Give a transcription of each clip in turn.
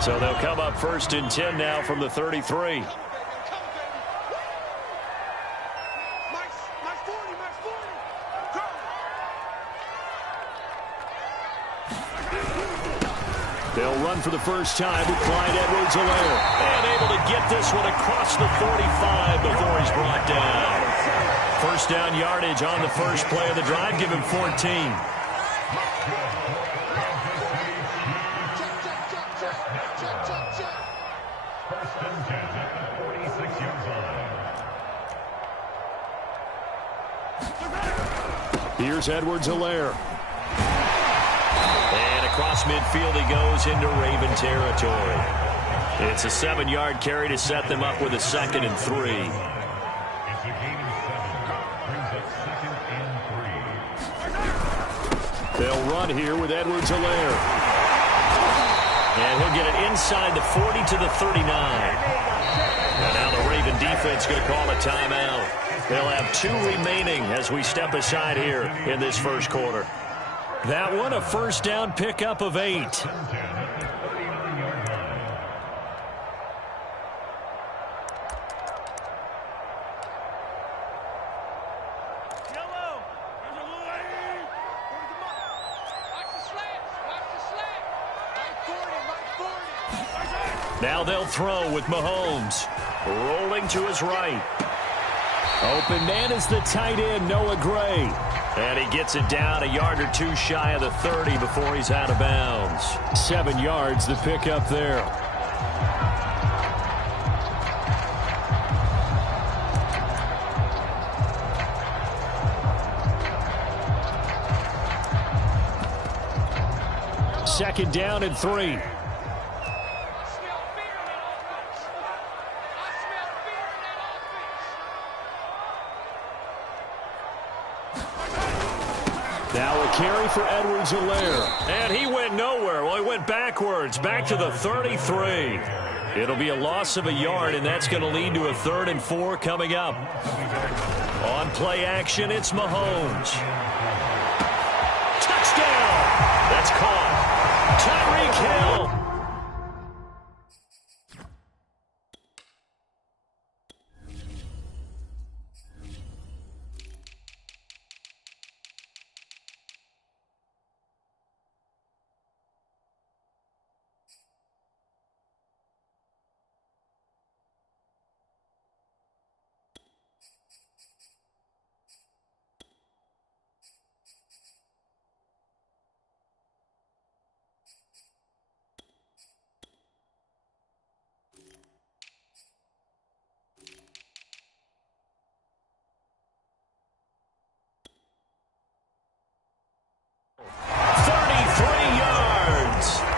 So they'll come up 1st and 10 now from the 33. They'll run for the first time with Clyde Edwards-Helaire. And able to get this one across the 45 before he's brought down. First down yardage on the first play of the drive. Give him 14. Here's Edwards-Helaire. And across midfield he goes into Raven territory. It's a 7-yard carry to set them up with a 2nd and 3. They'll run here with Edwards-Helaire. And he'll get it inside the 40 to the 39. And now the Raven defense going to call a timeout. They'll have 2 remaining as we step aside here in this first quarter. That one, a first down pickup of 8. Now they'll throw with Mahomes. Rolling to his right. Open man is the tight end, Noah Gray. And he gets it down a yard or 2 shy of the 30 before he's out of bounds. 7 yards, the pickup there. Second down and 3. Now a carry for Edwards-Helaire. And he went nowhere. Well, he went backwards, back to the 33. It'll be a loss of a yard, and that's going to lead to a 3rd and 4 coming up. On play action, it's Mahomes. Touchdown! That's caught. Tyreek Hill.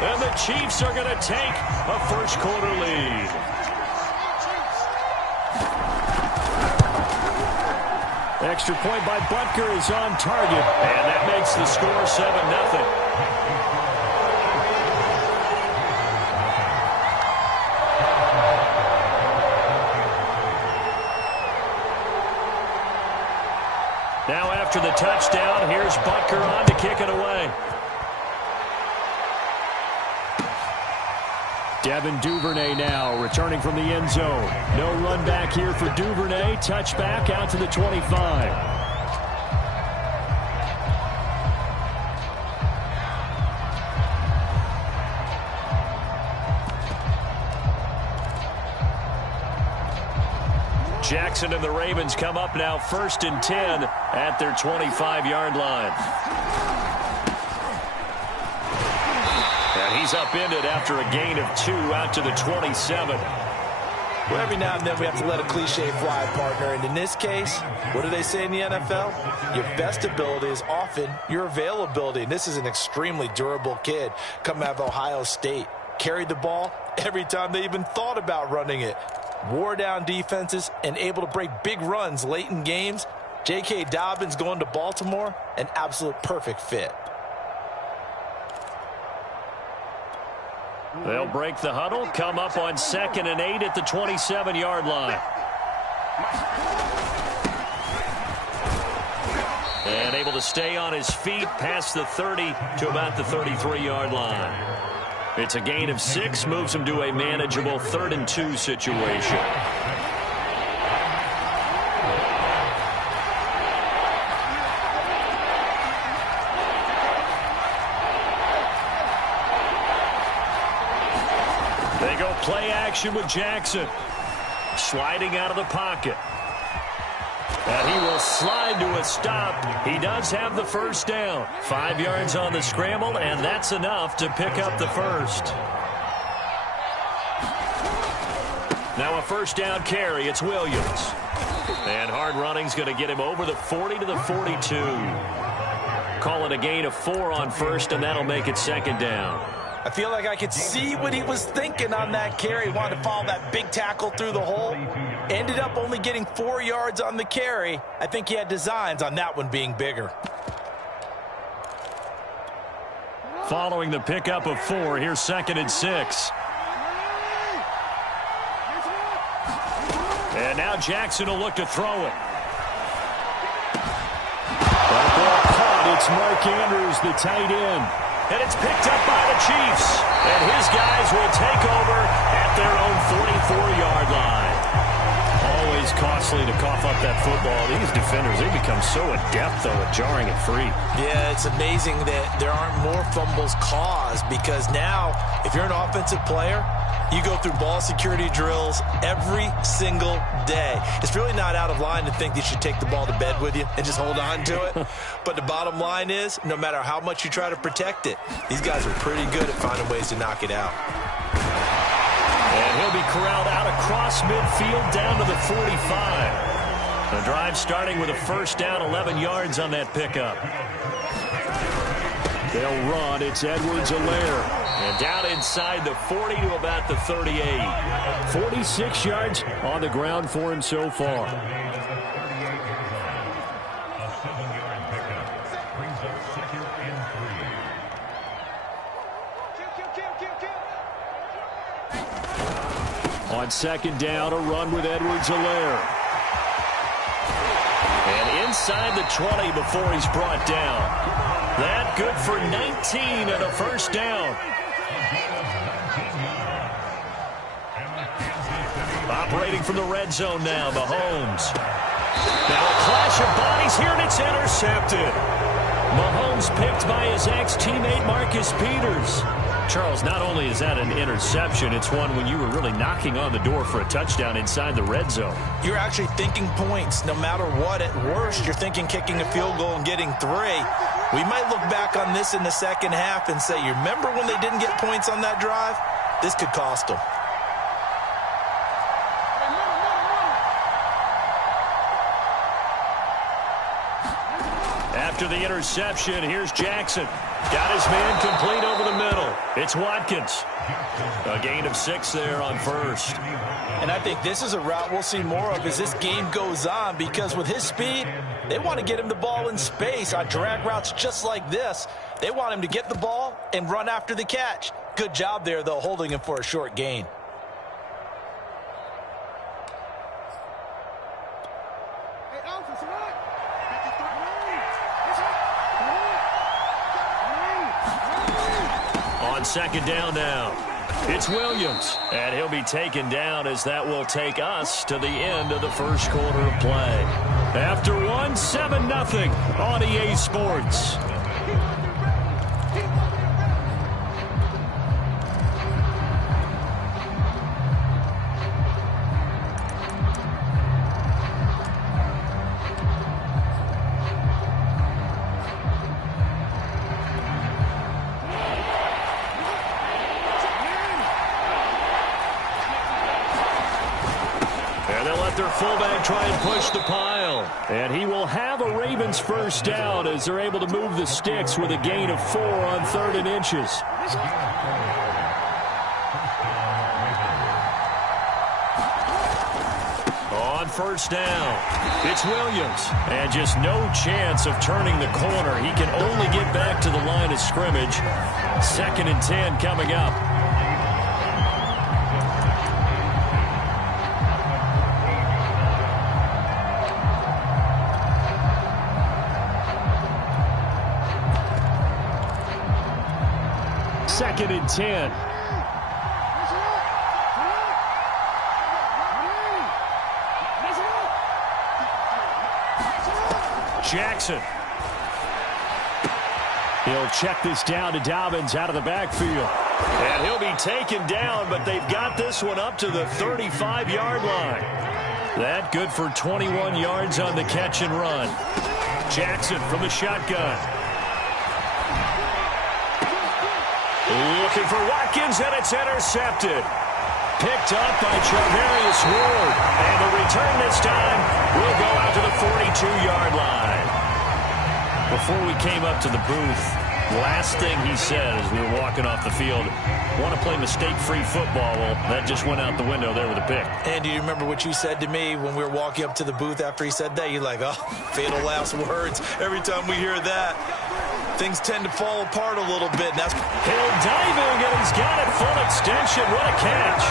And the Chiefs are going to take a first quarter lead. Extra point by Butker is on target. And that makes the score 7-0. Now after the touchdown, here's Butker on to kick it away. Devin Duvernay now returning from the end zone. No run back here for Duvernay. Touchback out to the 25. Jackson and the Ravens come up now 1st and 10 at their 25-yard line. And he's upended after a gain of 2 out to the 27. Well, every now and then we have to let a cliche fly, partner. And in this case, what do they say in the NFL? Your best ability is often your availability. And this is an extremely durable kid coming out of Ohio State. Carried the ball every time they even thought about running it. Wore down defenses and able to break big runs late in games. J.K. Dobbins going to Baltimore, an absolute perfect fit. They'll break the huddle, come up on 2nd and 8 at the 27-yard line. And able to stay on his feet past the 30 to about the 33-yard line. It's a gain of 6, moves him to a manageable 3rd and 2 situation. They go play action with Jackson. Sliding out of the pocket. And he will slide to a stop. He does have the first down. 5 yards on the scramble, and that's enough to pick up the first. Now a first down carry. It's Williams. And hard running's going to get him over the 40 to the 42. Call it a gain of 4 on first, and that'll make it 2nd down. I feel like I could see what he was thinking on that carry. Wanted to follow that big tackle through the hole. Ended up only getting 4 yards on the carry. I think he had designs on that one being bigger. Following the pickup of 4, here's 2nd and 6. And now Jackson will look to throw it. That ball caught. It's Mark Andrews, the tight end. And it's picked up by the Chiefs. And his guys will take over at their own 44-yard line. Always costly to cough up that football. These defenders, they become so adept, though, at jarring it free. Yeah, it's amazing that there aren't more fumbles caused, because now, if you're an offensive player, you go through ball security drills every single day. It's really not out of line to think that you should take the ball to bed with you and just hold on to it. But the bottom line is, no matter how much you try to protect it, these guys are pretty good at finding ways to knock it out. And he'll be corralled out across midfield down to the 45. The drive starting with a first down, 11 yards on that pickup. They'll run. It's Edwards-Helaire. And down inside the 40 to about the 38. 46 yards on the ground for him so far. On 2nd down, a run with Edwards-Helaire. And inside the 20 before he's brought down. That good for 19 and a first down. Operating from the red zone now, Mahomes. Now a clash of bodies here, and it's intercepted. Mahomes picked by his ex-teammate Marcus Peters. Charles, not only is that an interception, it's one when you were really knocking on the door for a touchdown inside the red zone. You're actually thinking points no matter what. At worst, you're thinking kicking a field goal and getting 3. We might look back on this in the second half and say, you remember when they didn't get points on that drive? This could cost them. After the interception, here's Jackson. Got his man complete over the middle. It's Watkins. A gain of 6 there on first. And I think this is a route we'll see more of as this game goes on, because with his speed, they want to get him the ball in space on drag routes just like this. They want him to get the ball and run after the catch. Good job there, though, holding him for a short gain. On 2nd down now, it's Williams, and he'll be taken down as that will take us to the end of the first quarter of play. After 7-0 on EA Sports. Their fullback try and push the pile. And he will have a Ravens first down as they're able to move the sticks with a gain of 4 on 3rd and inches. On first down, it's Williams. And just no chance of turning the corner. He can only get back to the line of scrimmage. 2nd and 10 coming up. 2nd and 10. Jackson. He'll check this down to Dobbins out of the backfield. And he'll be taken down, but they've got this one up to the 35-yard line. That good for 21 yards on the catch and run. Jackson from the shotgun. Looking for Watkins, and it's intercepted. Picked up by Charvarius Ward. And the return this time will go out to the 42-yard line. Before we came up to the booth, last thing he said as we were walking off the field, want to play mistake-free football. Well, that just went out the window there with a pick. And do you remember what you said to me when we were walking up to the booth after he said that? You're like, oh, fatal last words. Every time we hear that, things tend to fall apart a little bit. That's Hill diving, and he's got it full extension. What a catch.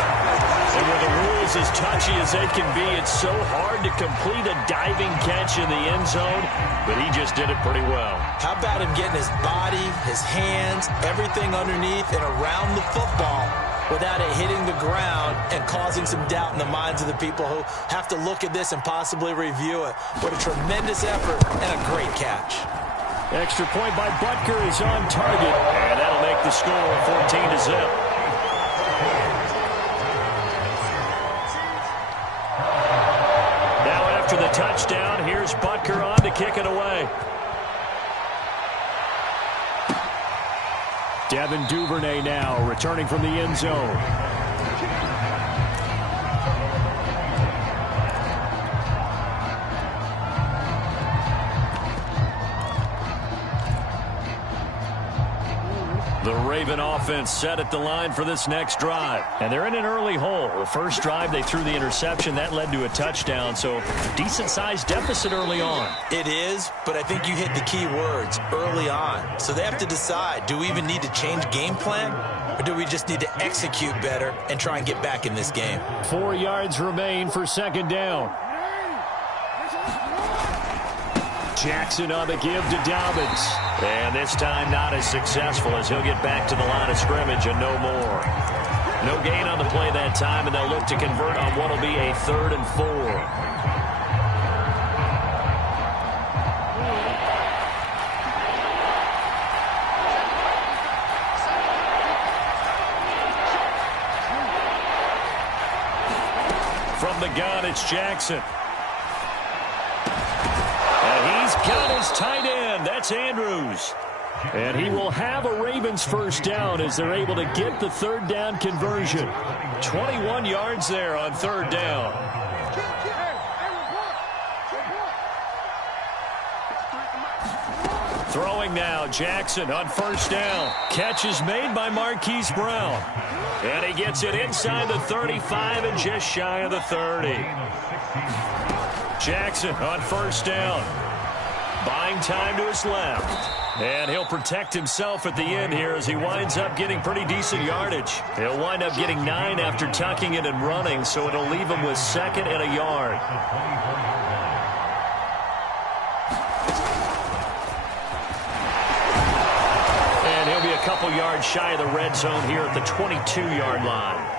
And with the rules as touchy as they can be, it's so hard to complete a diving catch in the end zone, but he just did it pretty well. How about him getting his body, his hands, everything underneath and around the football without it hitting the ground and causing some doubt in the minds of the people who have to look at this and possibly review it. What a tremendous effort and a great catch. Extra point by Butker is on target, and that'll make the score 14-0. Now after the touchdown, here's Butker on to kick it away. Devin Duvernay now returning from the end zone. The Raven offense set at the line for this next drive. And they're in an early hole. The first drive, they threw the interception. That led to a touchdown. So decent-sized deficit early on. It is, but I think you hit the key words, early on. So they have to decide, do we even need to change game plan? Or do we just need to execute better and try and get back in this game? 4 yards remain for second down. Jackson on the give to Dobbins. And this time not as successful as he'll get back to the line of scrimmage and no more. No gain on the play that time, and they'll look to convert on what will be a 3rd and 4. From the gun, it's Jackson. Got his tight end. That's Andrews. And he will have a Ravens first down as they're able to get the 3rd down conversion. 21 yards there on 3rd down. Throwing now, Jackson on 1st down. Catch is made by Marquise Brown. And he gets it inside the 35 and just shy of the 30. Jackson on 1st down. Buying time to his left. And he'll protect himself at the end here as he winds up getting pretty decent yardage. He'll wind up getting 9 after tucking it and running, so it'll leave him with 2nd and a yard. And he'll be a couple yards shy of the red zone here at the 22-yard line.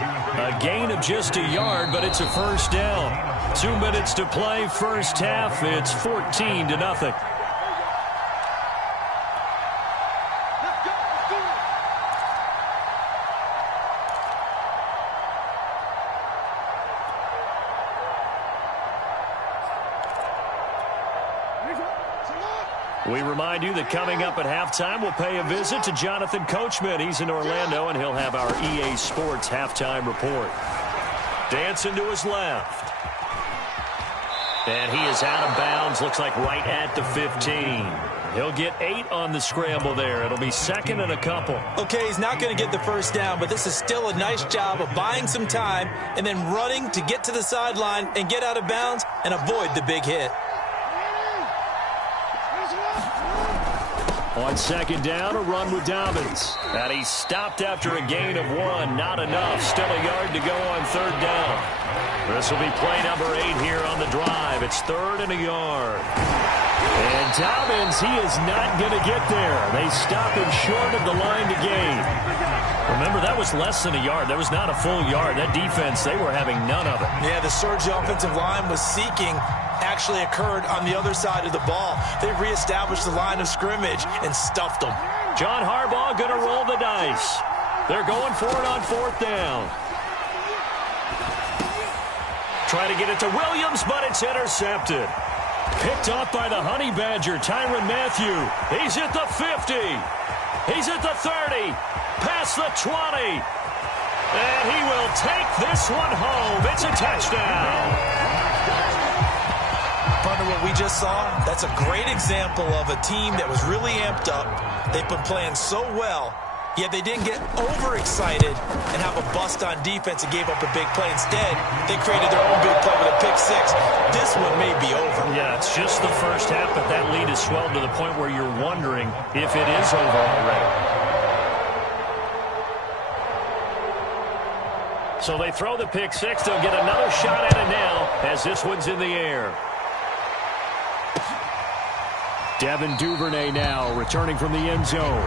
A gain of just a yard, but it's a first down. 2 minutes to play, first half. It's 14-0. We remind you that coming up at halftime, we'll pay a visit to Jonathan Coachman. He's in Orlando, and he'll have our EA Sports halftime report. Dancing to his left. And he is out of bounds, looks like right at the 15. He'll get 8 on the scramble there. It'll be 2nd and a couple. Okay, he's not going to get the first down, but this is still a nice job of buying some time and then running to get to the sideline and get out of bounds and avoid the big hit. On 2nd down, a run with Dobbins. And he stopped after a gain of 1. Not enough. Still a yard to go on 3rd down. This will be play number 8 here on the drive. It's 3rd and a yard. And Dobbins, he is not going to get there. They stop him short of the line to gain. Remember, that was less than a yard. That was not a full yard. That defense, they were having none of it. Yeah, the surge the offensive line was seeking actually occurred on the other side of the ball. They reestablished the line of scrimmage and stuffed them. John Harbaugh going to roll the dice. They're going for it on 4th down. Try to get it to Williams, but it's intercepted. Picked off by the Honey Badger, Tyrann Mathieu. He's at the 50. He's at the 30. Past the 20. And he will take this one home. It's a touchdown. Partner, what we just saw, that's a great example of a team that was really amped up. They've been playing so well, yet they didn't get overexcited and have a bust on defense and gave up a big play. Instead, they created their own big play with a pick six. This one may be over. Yeah, it's just the first half, but that lead has swelled to the point where you're wondering if it is over already. So they throw the pick six. They'll get another shot at it now as this one's in the air. Devin Duvernay now returning from the end zone.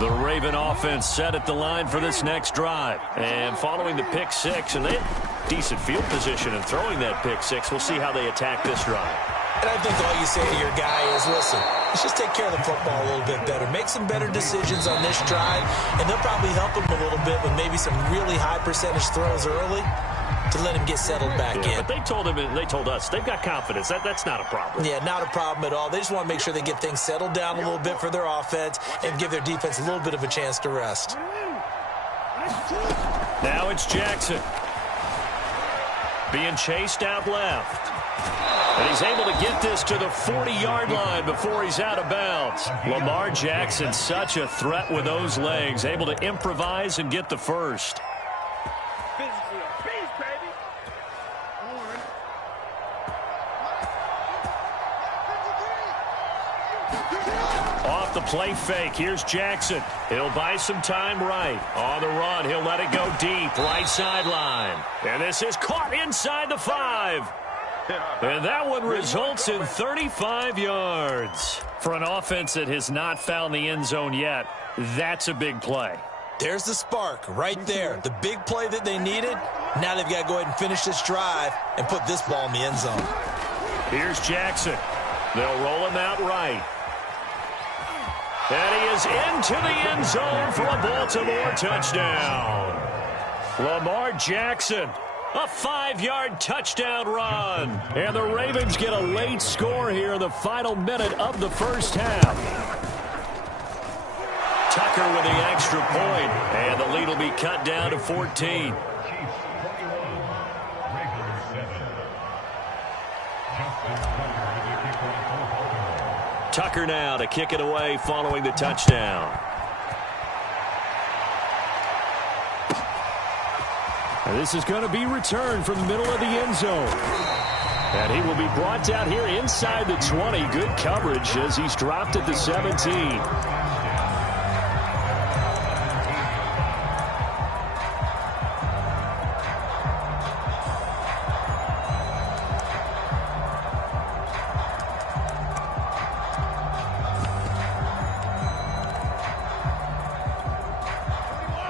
The Raven offense set at the line for this next drive. And following the pick six, and they had decent field position in throwing that pick six. We'll see how they attack this drive. And I think all you say to your guy is, listen, let's just take care of the football a little bit better. Make some better decisions on this drive, and they'll probably help him a little bit with maybe some really high percentage throws early to let him get settled back in. But they told us, they've got confidence. That's not a problem. Yeah, not a problem at all. They just want to make sure they get things settled down a little bit for their offense and give their defense a little bit of a chance to rest. Now it's Jackson. Being chased out left. And he's able to get this to the 40-yard line before he's out of bounds. Lamar Jackson, such a threat with those legs, able to improvise and get the first. Off the play fake, here's Jackson. He'll buy some time right. On the run, he'll let it go deep, right sideline. And this is caught inside the 5. And that one results in 35 yards. For an offense that has not found the end zone yet, that's a big play. There's the spark right there. The big play that they needed. Now they've got to go ahead and finish this drive and put this ball in the end zone. Here's Jackson. They'll roll him out right. And he is into the end zone for a Baltimore touchdown. Lamar Jackson. A 5-yard touchdown run. And the Ravens get a late score here in the final minute of the first half. Tucker with the extra point. And the lead will be cut down to 14. Tucker now to kick it away following the touchdown. And this is going to be returned from the middle of the end zone. And he will be brought down here inside the 20. Good coverage as he's dropped at the 17.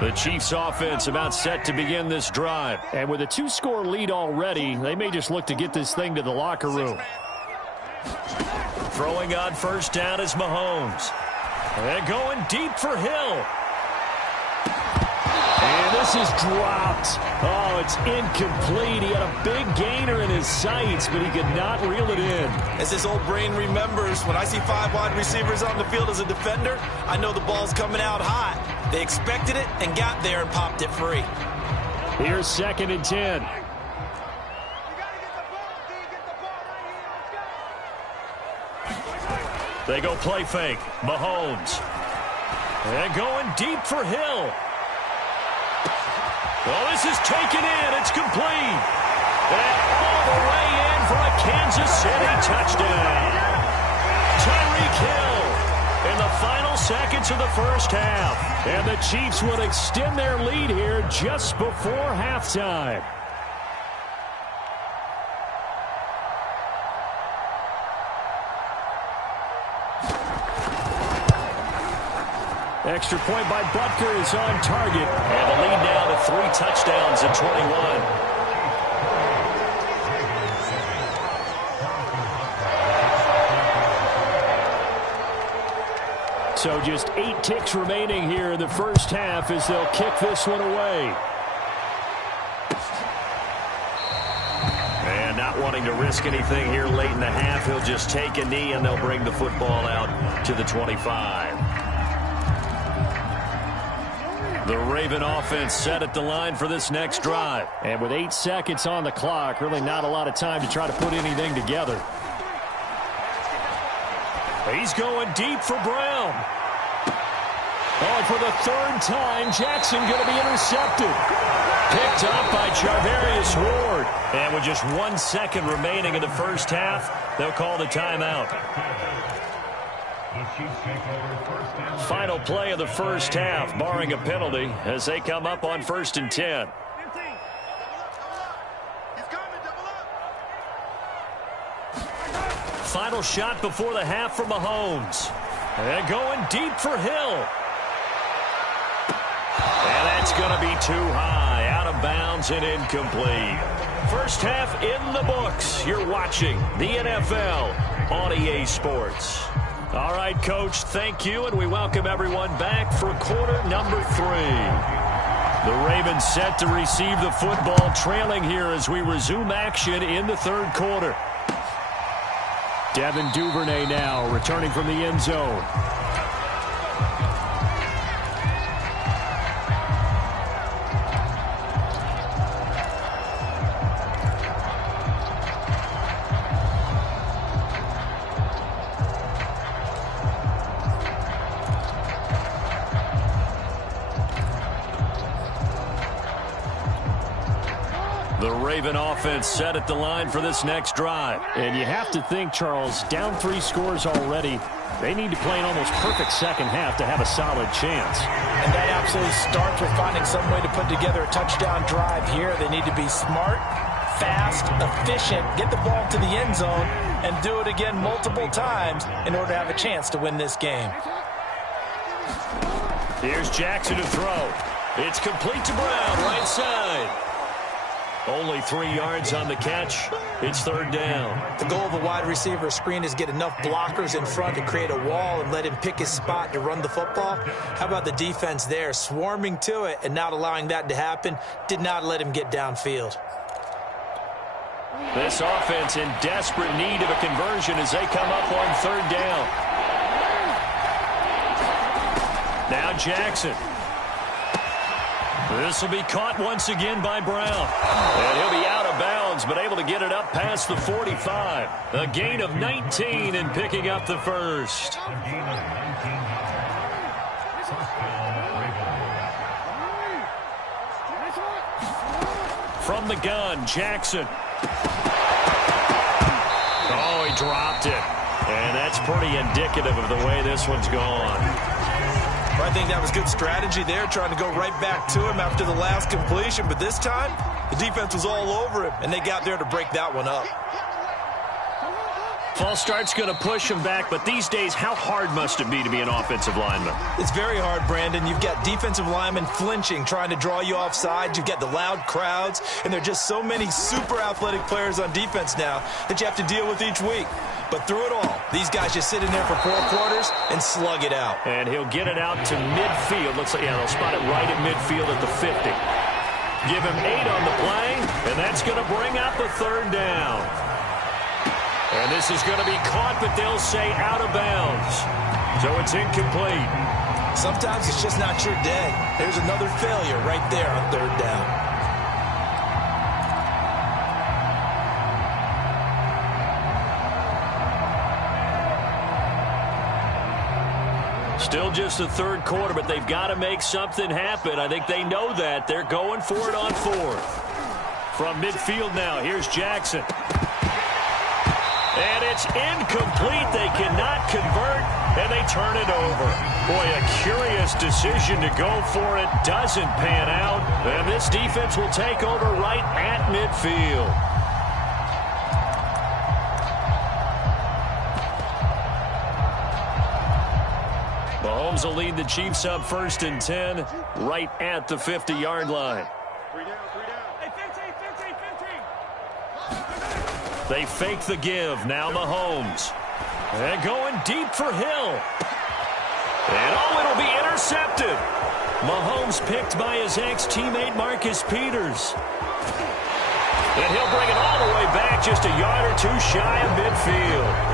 The Chiefs offense about set to begin this drive. And with a 2-score lead already, they may just look to get this thing to the locker room. Throwing on first down is Mahomes. And going deep for Hill. And this is dropped. Oh, it's incomplete. He had a big gainer in his sights, but he could not reel it in. As his old brain remembers, when I see 5 wide receivers on the field as a defender, I know the ball's coming out hot. They expected it and got there and popped it free. Here's 2nd and 10. They go play fake. Mahomes. And going deep for Hill. Well, this is taken in. It's complete. And all the way in for a Kansas City touchdown. Tyreek Hill in the final seconds of the first half. And the Chiefs would extend their lead here just before halftime. Extra point by Butker is on target. And the lead now to 3 touchdowns at 21. So just 8 ticks remaining here in the first half as they'll kick this one away. And not wanting to risk anything here late in the half, he'll just take a knee and they'll bring the football out to the 25. The Raven offense set at the line for this next drive. And with 8 seconds on the clock, really not a lot of time to try to put anything together. He's going deep for Brown. Oh, for the 3rd time, Jackson going to be intercepted. Picked up by Charvarius Ward. And with just 1 second remaining in the first half, they'll call the timeout. Final play of the first half, barring a penalty, as they come up on 1st and 10. Final shot before the half from Mahomes. And going deep for Hill. And that's going to be too high, out of bounds and incomplete. First half in the books. You're watching the NFL on EA Sports. All right, Coach, thank you, and we welcome everyone back for quarter number 3. The Ravens set to receive the football, trailing here as we resume action in the 3rd quarter. Devin Duvernay now returning from the end zone. The Raven offense set at the line for this next drive. And you have to think, Charles, down 3 scores already. They need to play an almost perfect second half to have a solid chance. And that absolutely starts with finding some way to put together a touchdown drive here. They need to be smart, fast, efficient, get the ball to the end zone, and do it again multiple times in order to have a chance to win this game. Here's Jackson to throw. It's complete to Brown, right side. Only 3 yards on the catch. It's 3rd down. The goal of a wide receiver screen is get enough blockers in front to create a wall and let him pick his spot to run the football. How about the defense there, swarming to it and not allowing that to happen? Did not let him get downfield. This offense in desperate need of a conversion as they come up on 3rd down. Now Jackson. This will be caught once again by Brown. And he'll be out of bounds, but able to get it up past the 45. A gain of 19 and picking up the first. From the gun, Jackson. Oh, he dropped it. And that's pretty indicative of the way this one's gone. I think that was good strategy there, trying to go right back to him after the last completion. But this time, the defense was all over him, and they got there to break that one up. False start's going to push him back, but these days, how hard must it be to be an offensive lineman? It's very hard, Brandon. You've got defensive linemen flinching, trying to draw you offside. You've got the loud crowds, and there are just so many super athletic players on defense now that you have to deal with each week. But through it all, these guys just sit in there for 4 quarters and slug it out. And he'll get it out to midfield. Looks like, yeah, they'll spot it right at midfield at the 50. Give him 8 on the play, and that's going to bring up a 3rd down. And this is going to be caught, but they'll say out of bounds. So it's incomplete. Sometimes it's just not your day. There's another failure right there on 3rd down. Still just the 3rd quarter, but they've got to make something happen. I think they know that. They're going for it on 4th. From midfield now, here's Jackson. And it's incomplete. They cannot convert, and they turn it over. Boy, a curious decision to go for it. Doesn't pan out. And this defense will take over right at midfield. Mahomes will lead the Chiefs up 1st and 10 right at the 50-yard line. They fake the give. Now Mahomes. And going deep for Hill. And it'll be intercepted. Mahomes picked by his ex-teammate Marcus Peters. And he'll bring it all the way back, just a yard or two shy of midfield.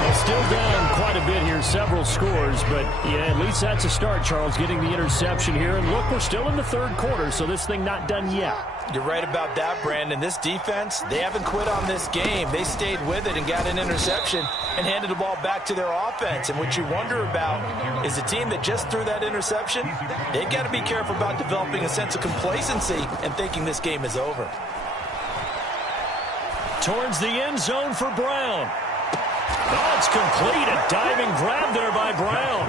Well, still down quite a bit here, several scores, but yeah, at least that's a start, Charles, getting the interception here. And look, we're still in the third quarter, so this thing not done yet. You're right about that, Brandon. This defense, they haven't quit on this game. They stayed with it and got an interception and handed the ball back to their offense. And what you wonder about is the team that just threw that interception, they've got to be careful about developing a sense of complacency and thinking this game is over. Towards the end zone for Brown. Oh, it's complete. A diving grab there by Brown.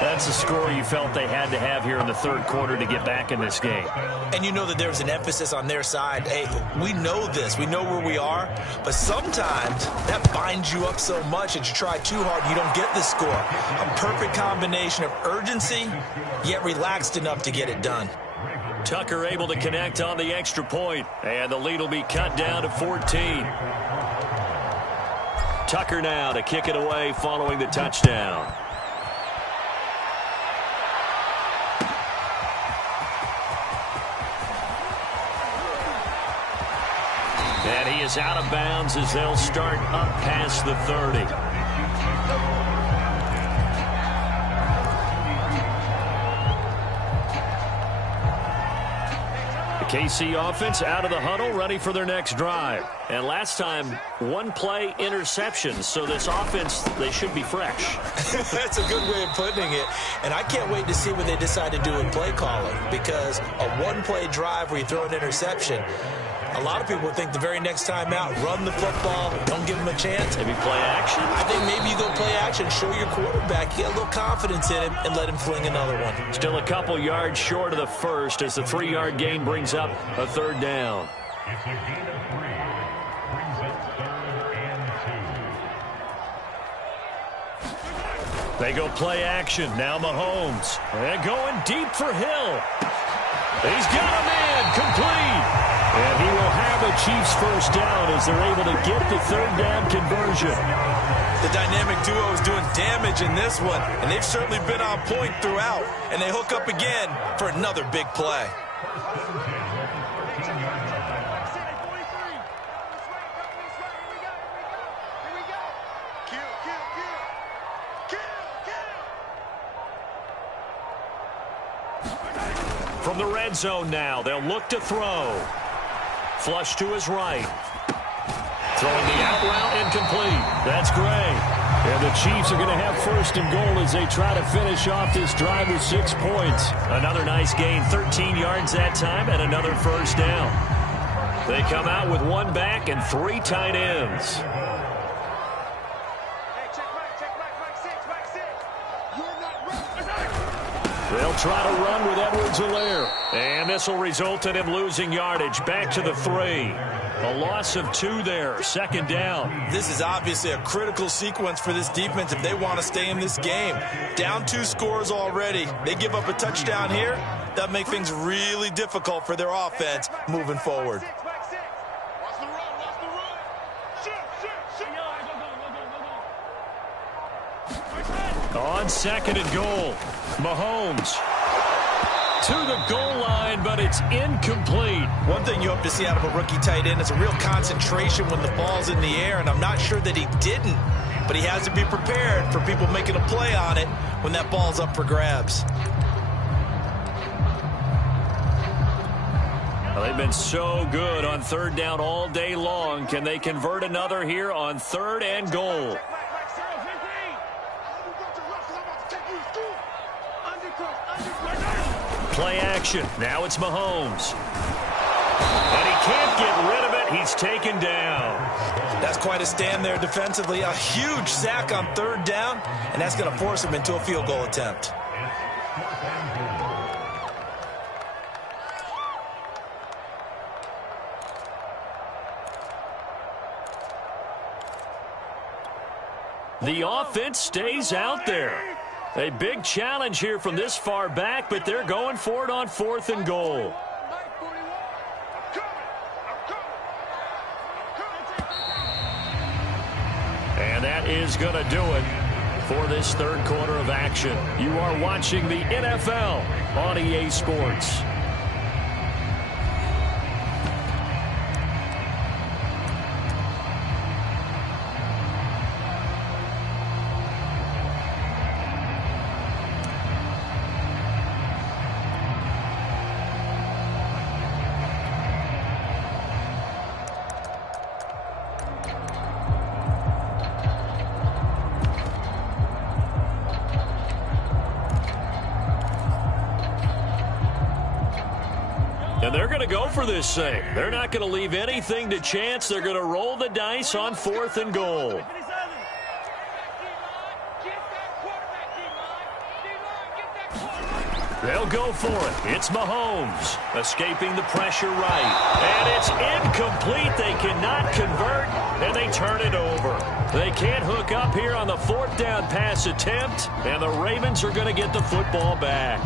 That's a score you felt they had to have here in the third quarter to get back in this game. And you know that there's an emphasis on their side. Hey, we know this. We know where we are. But sometimes that binds you up so much that you try too hard, you don't get the score. A perfect combination of urgency, yet relaxed enough to get it done. Tucker able to connect on the extra point, and the lead will be cut down to 14. Tucker now to kick it away following the touchdown. And he is out of bounds as they'll start up past the 30. KC offense out of the huddle, ready for their next drive. And last time, one play interception. So this offense, they should be fresh. That's a good way of putting it. And I can't wait to see what they decide to do with play calling. Because a one-play drive where you throw an interception, a lot of people think the very next time out, run the football, don't give them a chance. Maybe play action? I think maybe you go play action, show your quarterback, get a little confidence in him, and let him fling another one. Still a couple yards short of the first as the 3-yard gain brings up a third down. They go play action. Now Mahomes. And going deep for Hill. He's got a man complete. And he will have a Chiefs first down as they're able to get the third down conversion. The dynamic duo is doing damage in this one, and they've certainly been on point throughout. And they hook up again for another big play. From the red zone now, they'll look to throw. Flush to his right. Throwing the out route incomplete. That's Gray. And the Chiefs are going to have first and goal as they try to finish off this drive with 6 points. Another nice gain, 13 yards that time, and another first down. They come out with one back and 3 tight ends. They'll try to run with Edwards-Helaire. And this will result in him losing yardage. Back to the 3. A loss of 2 there. Second down. This is obviously a critical sequence for this defense if they want to stay in this game. Down 2 scores already. They give up a touchdown here. That'll make things really difficult for their offense moving forward. On second and goal, Mahomes to the goal line, but it's incomplete. One thing you hope to see out of a rookie tight end is a real concentration when the ball's in the air, and I'm not sure that he didn't, but he has to be prepared for people making a play on it when that ball's up for grabs. Well, they've been so good on third down all day long. Can they convert another here on third and goal? Play action. Now it's Mahomes. And he can't get rid of it. He's taken down. That's quite a stand there defensively. A huge sack on third down, and that's going to force him into a field goal attempt. The offense stays out there. A big challenge here from this far back, but they're going for it on 4th and goal. And that is going to do it for this third quarter of action. You are watching the NFL on EA Sports. And they're going to go for this thing. They're not going to leave anything to chance. They're going to roll the dice on 4th and goal. They'll go for it. It's Mahomes escaping the pressure right. And it's incomplete. They cannot convert, and they turn it over. They can't hook up here on the 4th down pass attempt, and the Ravens are going to get the football back.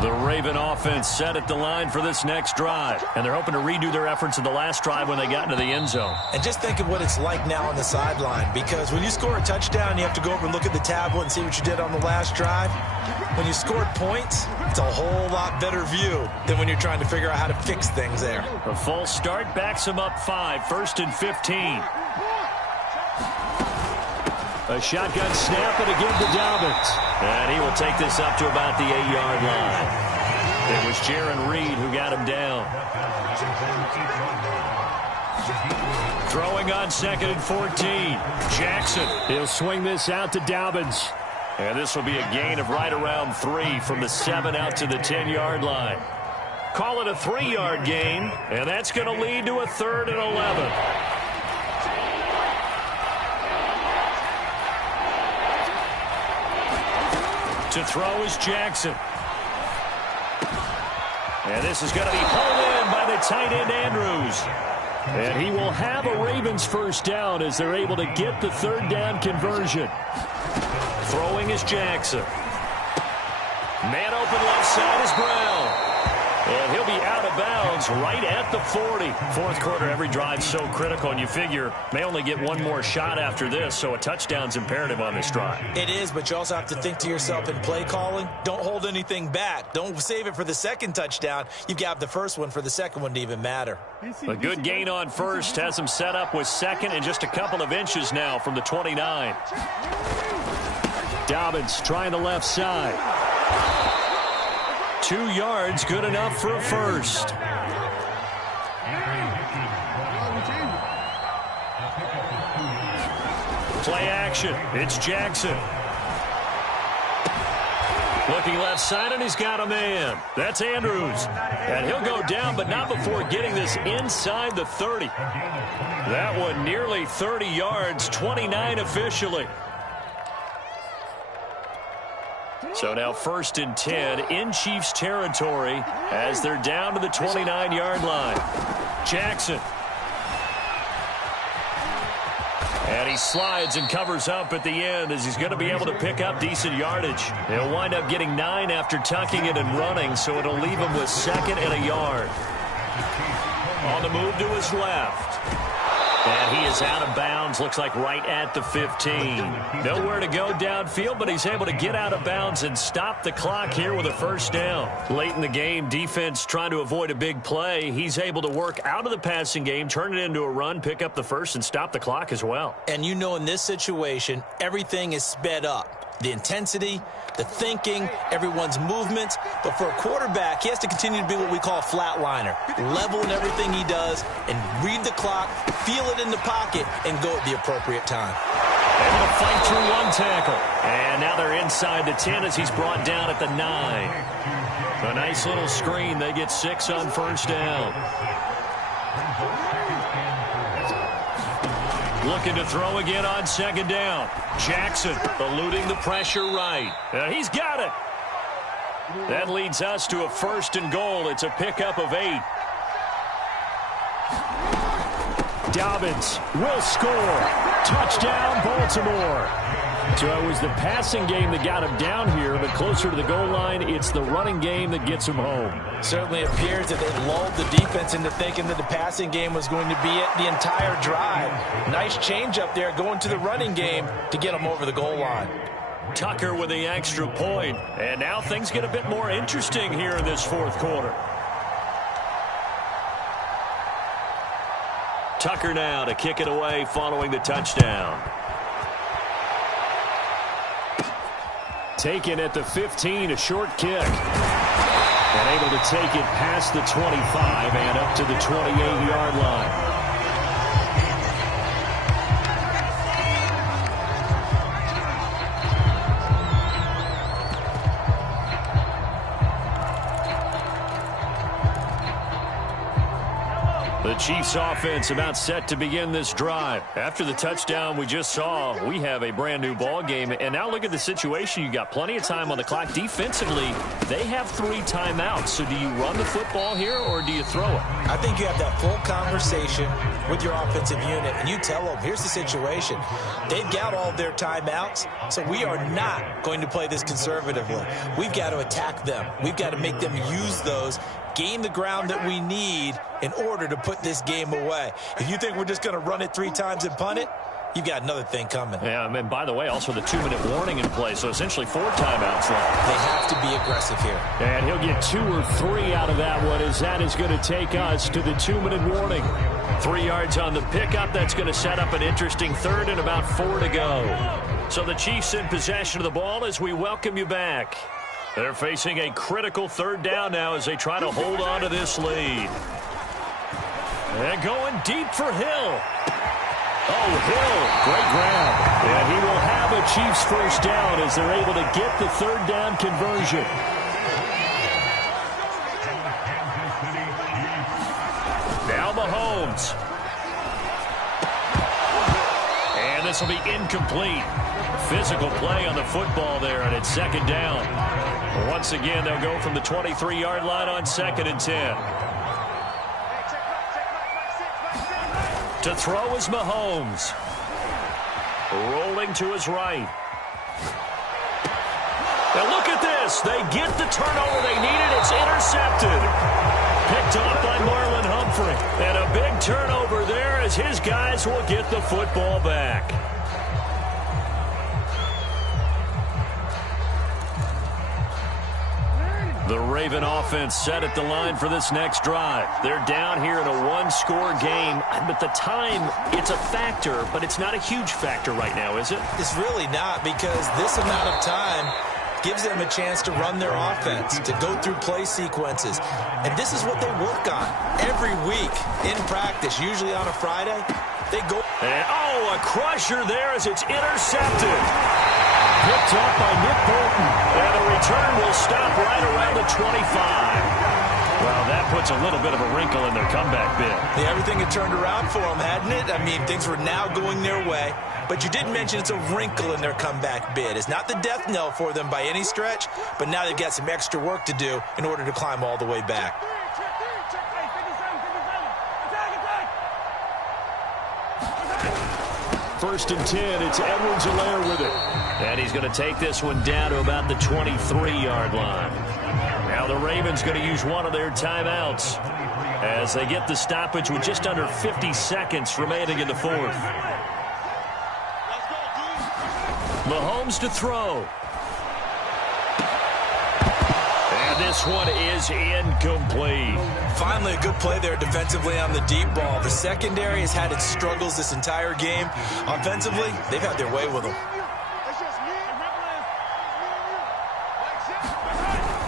The Raven offense set at the line for this next drive, and they're hoping to redo their efforts in the last drive when they got into the end zone. And just think of what it's like now on the sideline, because when you score a touchdown, you have to go over and look at the tablet and see what you did on the last drive. When you scored points, it's a whole lot better view than when you're trying to figure out how to fix things there. A false start backs them up 5, 1st and 15. A shotgun snap and again to Dobbins. And he will take this up to about the 8-yard line. It was Jaron Reed who got him down. Throwing on 2nd and 14. Jackson. He'll swing this out to Dobbins. And this will be a gain of right around 3 from the 7 out to the 10-yard line. Call it a 3-yard gain, and that's going to lead to a 3rd and 11. To throw is Jackson. And this is going to be pulled in by the tight end Andrews. And he will have a Ravens first down as they're able to get the 3rd down conversion. Throwing is Jackson. Man open left side is Brown. And he'll be out of bounds right at the 40. 4th quarter, every drive so critical, and you figure may only get one more shot after this, so a touchdown's imperative on this drive. It is, but you also have to think to yourself in play calling, don't hold anything back. Don't save it for the 2nd touchdown. You've got the first one for the 2nd one to even matter. A good gain on 1st has him set up with 2nd and just a couple of inches now from the 29. Dobbins trying the left side. 2 yards, good enough for a first. Play action. It's Jackson. Looking left side, and he's got a man. That's Andrews. And he'll go down, but not before getting this inside the 30. That one nearly 30 yards, 29 officially. So now 1st and 10 in Chiefs territory as they're down to the 29-yard line. Jackson. And he slides and covers up at the end as he's going to be able to pick up decent yardage. He'll wind up getting 9 after tucking it and running, so it'll leave him with 2nd and a yard. On the move to his left. And he is out of bounds, looks like right at the 15. Nowhere to go downfield, but he's able to get out of bounds and stop the clock here with a first down. Late in the game, defense trying to avoid a big play. He's able to work out of the passing game, turn it into a run, pick up the first, and stop the clock as well. And you know in this situation, everything is sped up. The intensity, the thinking, everyone's movements. But for a quarterback, he has to continue to be what we call a flatliner. Level in everything he does and read the clock, feel it in the pocket, and go at the appropriate time. Able to fight through one tackle. And now they're inside the 10 as he's brought down at the 9. A nice little screen. They get 6 on first down. Looking to throw again on 2nd down. Jackson eluding the pressure right. He's got it. That leads us to a 1st and goal. It's a pickup of 8. Dobbins will score. Touchdown, Baltimore. So it was the passing game that got him down here, but closer to the goal line, it's the running game that gets him home. Certainly appears that they lulled the defense into thinking that the passing game was going to be it the entire drive. Nice change up there going to the running game to get them over the goal line. Tucker with the extra point. And now things get a bit more interesting here in this fourth quarter. Tucker now to kick it away following the touchdown. Taken at the 15, a short kick. And able to take it past the 25 and up to the 28-yard line. The Chiefs offense about set to begin this drive. After the touchdown we just saw, we have a brand new ball game. And now look at the situation. You got plenty of time on the clock. Defensively, they have 3 timeouts. So do you run the football here or do you throw it? I think you have that full conversation with your offensive unit, and you tell them, here's the situation. They've got all their timeouts, so we are not going to play this conservatively. We've got to attack them. We've got to make them use those, gain the ground that we need in order to put this game away. If you think we're just going to run it 3 times and punt it, you've got another thing coming. Yeah, and by the way, also the 2-minute warning in play, so essentially 4 timeouts left. They have to be aggressive here. And he'll get 2 or 3 out of that one, as that is going to take us to the 2-minute warning. 3 yards on the pickup. That's going to set up an interesting third and about 4 to go. So the Chiefs in possession of the ball as we welcome you back. They're facing a critical third down now as they try to hold on to this lead. And going deep for Hill. Oh, Hill, great grab. And he will have a Chiefs first down as they're able to get the third down conversion. Now Mahomes. And this will be incomplete. Physical play on the football there, and it's second down. Once again, they'll go from the 23-yard line on 2nd and 10. To throw is Mahomes. Rolling to his right. Now look at this. They get the turnover they needed. It's intercepted. Picked off by Marlon Humphrey. And a big turnover there as his guys will get the football back. The Raven offense set at the line for this next drive. They're down here in a 1-score game. But the time, it's a factor, but it's not a huge factor right now, is it? It's really not, because this amount of time gives them a chance to run their offense, to go through play sequences. And this is what they work on every week in practice, usually on a Friday. They go. And, oh, a crusher there as it's intercepted. Picked up by Nick Bolton. And the return will stop right around the 25. Well, that puts a little bit of a wrinkle in their comeback bid. Yeah, everything had turned around for them, hadn't it? I mean, things were now going their way. But you did mention it's a wrinkle in their comeback bid. It's not the death knell for them by any stretch, but now they've got some extra work to do in order to climb all the way back. First and 10, it's Edwards-Helaire with it. And he's going to take this one down to about the 23-yard line. Now the Ravens going to use one of their timeouts as they get the stoppage with just under 50 seconds remaining in the fourth. Mahomes to throw. And this one is incomplete. Finally, a good play there defensively on the deep ball. The secondary has had its struggles this entire game. Offensively, they've had their way with them.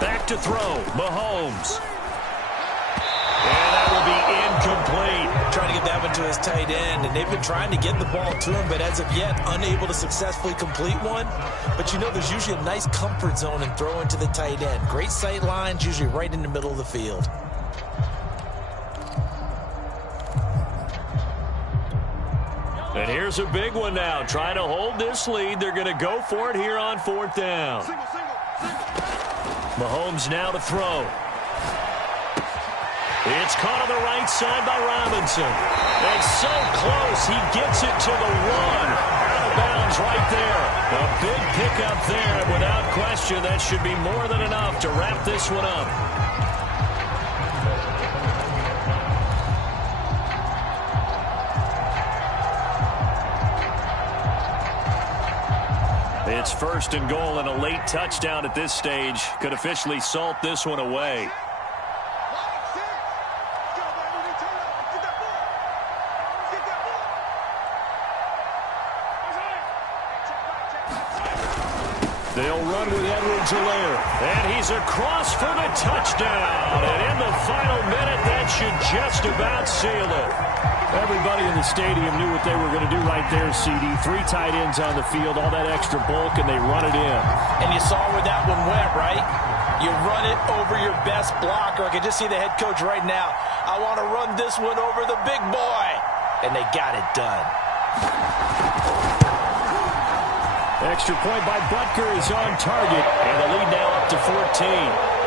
Back to throw, Mahomes. And that will be incomplete. Trying to get that one to his tight end, and they've been trying to get the ball to him, but as of yet, unable to successfully complete one. But you know, there's usually a nice comfort zone in throwing to the tight end. Great sight lines, usually right in the middle of the field. And here's a big one now. Trying to hold this lead. They're going to go for it here on 4th down. Mahomes now to throw. It's caught on the right side by Robinson. And so close, he gets it to the one. Out of bounds right there. A big pickup there. Without question, that should be more than enough to wrap this one up. It's 1st and goal, and a late touchdown at this stage could officially salt this one away. They'll run with Edwards-Helaire, and he's across for the touchdown. And in the final minute, that should just about seal it. Everybody in the stadium knew what they were going to do right there, CD. 3 tight ends on the field, all that extra bulk, and they run it in. And you saw where that one went, right? You run it over your best blocker. I can just see the head coach right now. I want to run this one over the big boy. And they got it done. Extra point by Butker is on target, and the lead now up to 14.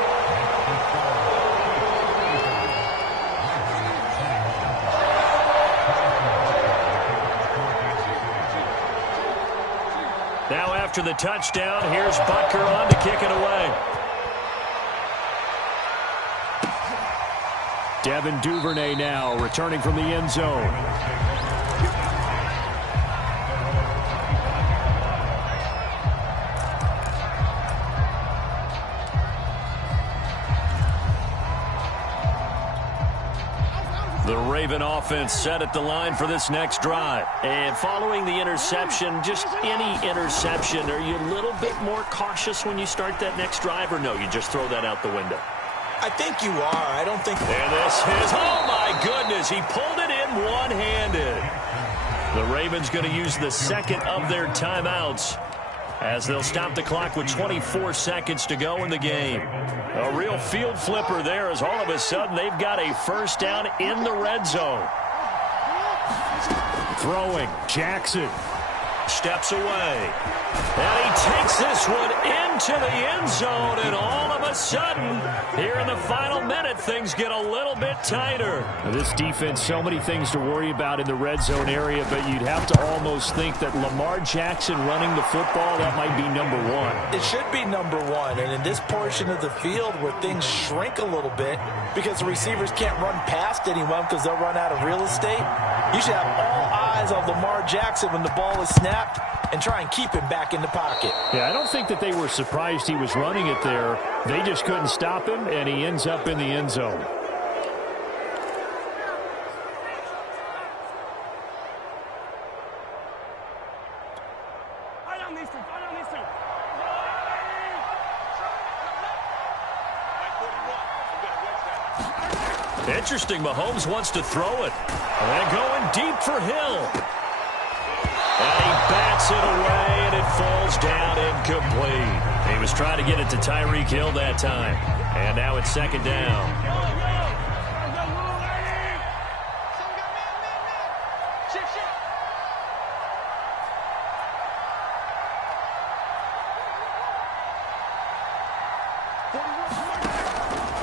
Now after the touchdown, here's Butker on to kick it away. Devin Duvernay now returning from the end zone. The Raven offense set at the line for this next drive. And following the interception, just any interception, are you a little bit more cautious when you start that next drive, or no, you just throw that out the window? I think you are. I don't think... And this is, oh my goodness, he pulled it in one-handed. The Ravens going to use the second of their timeouts as they'll stop the clock with 24 seconds to go in the game. A real field flipper there as all of a sudden they've got a first down in the red zone. Throwing, Jackson steps away. And he takes this one into the end zone, and all of a sudden, here in the final minute, things get a little bit tighter. This defense, so many things to worry about in the red zone area, but you'd have to almost think that Lamar Jackson running the football, that might be number one. It should be number one, and in this portion of the field where things shrink a little bit because the receivers can't run past anyone because they'll run out of real estate, you should have all eyes on Lamar Jackson when the ball is snapped and try and keep him back in the pocket. Yeah, I don't think that they were surprised he was running it there. They just couldn't stop him, and he ends up in the end zone. Interesting, Mahomes wants to throw it. And going deep for Hill. And he bats it away, and it falls down incomplete. He was trying to get it to Tyreek Hill that time. And now it's second down.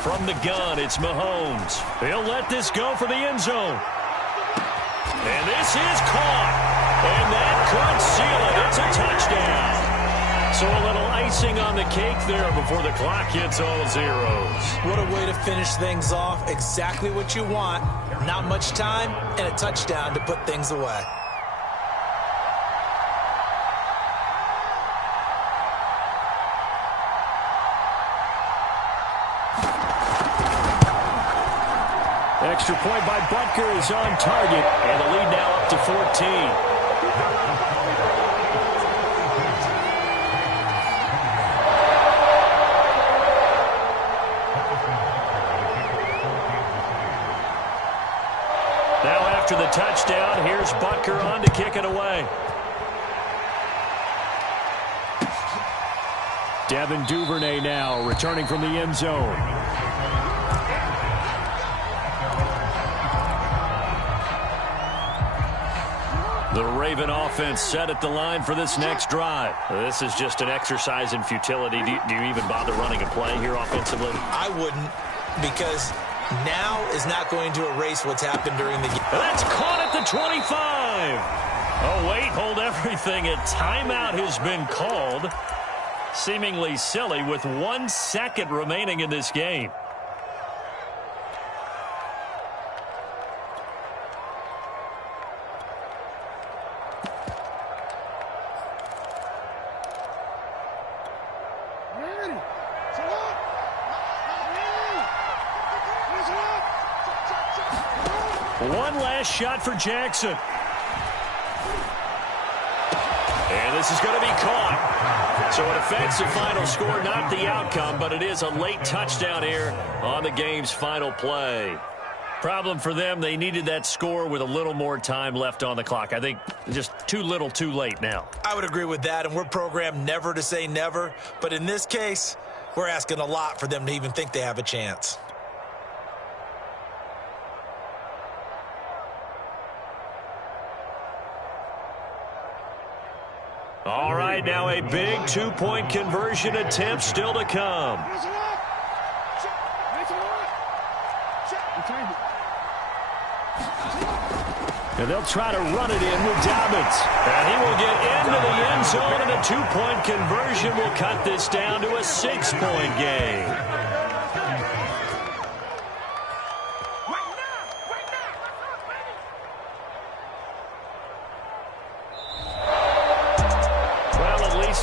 From the gun, it's Mahomes. He'll let this go for the end zone. And this is caught. And that could seal it. It's a touchdown. So a little icing on the cake there before the clock hits all zeros. What a way to finish things off. Exactly what you want. Not much time and a touchdown to put things away. Extra point by Butker is on target, and the lead now up to 14. Now after the touchdown, here's Butker on to kick it away. Devin Duvernay now returning from the end zone. The Raven offense set at the line for this next drive. This is just an exercise in futility. Do you even bother running a play here offensively? I wouldn't, because now is not going to erase what's happened during the game. That's caught at the 25. Oh, wait, hold everything. A timeout has been called. Seemingly silly with 1 second remaining in this game. One last shot for Jackson. And this is going to be caught. So it affects the final score, not the outcome, but it is a late touchdown here on the game's final play. Problem for them, they needed that score with a little more time left on the clock. I think just too little too late now. I would agree with that, and we're programmed never to say never. But in this case, we're asking a lot for them to even think they have a chance. All right, now a big two-point conversion attempt still to come. And they'll try to run it in with Dobbins. And he will get into the end zone, and a two-point conversion will cut this down to a 6-point game.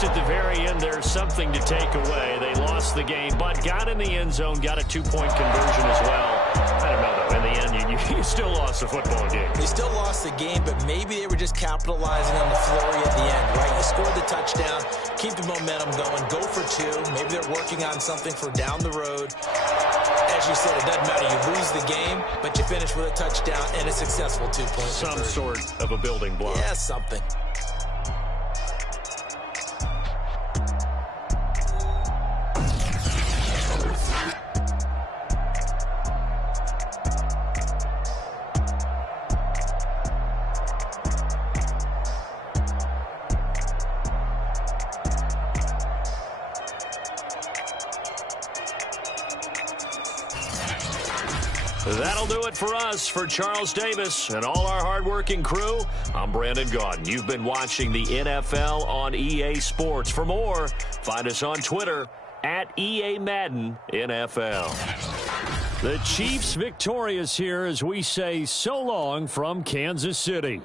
At the very end, there's something to take away. They lost the game, but got in the end zone, got a two-point conversion as well. I don't know, though. In the end, you still lost the football game. They still lost the game, but maybe they were just capitalizing on the flurry at the end, right? You scored the touchdown, keep the momentum going, go for two. Maybe they're working on something for down the road. As you said, it doesn't matter. You lose the game, but you finish with a touchdown and a successful two-point conversion. Some sort of a building block. Yeah, something. That'll do it for us. For Charles Davis and all our hardworking crew, I'm Brandon Gaudin. You've been watching the NFL on EA Sports. For more, find us on Twitter at EA Madden NFL. The Chiefs victorious here as we say so long from Kansas City.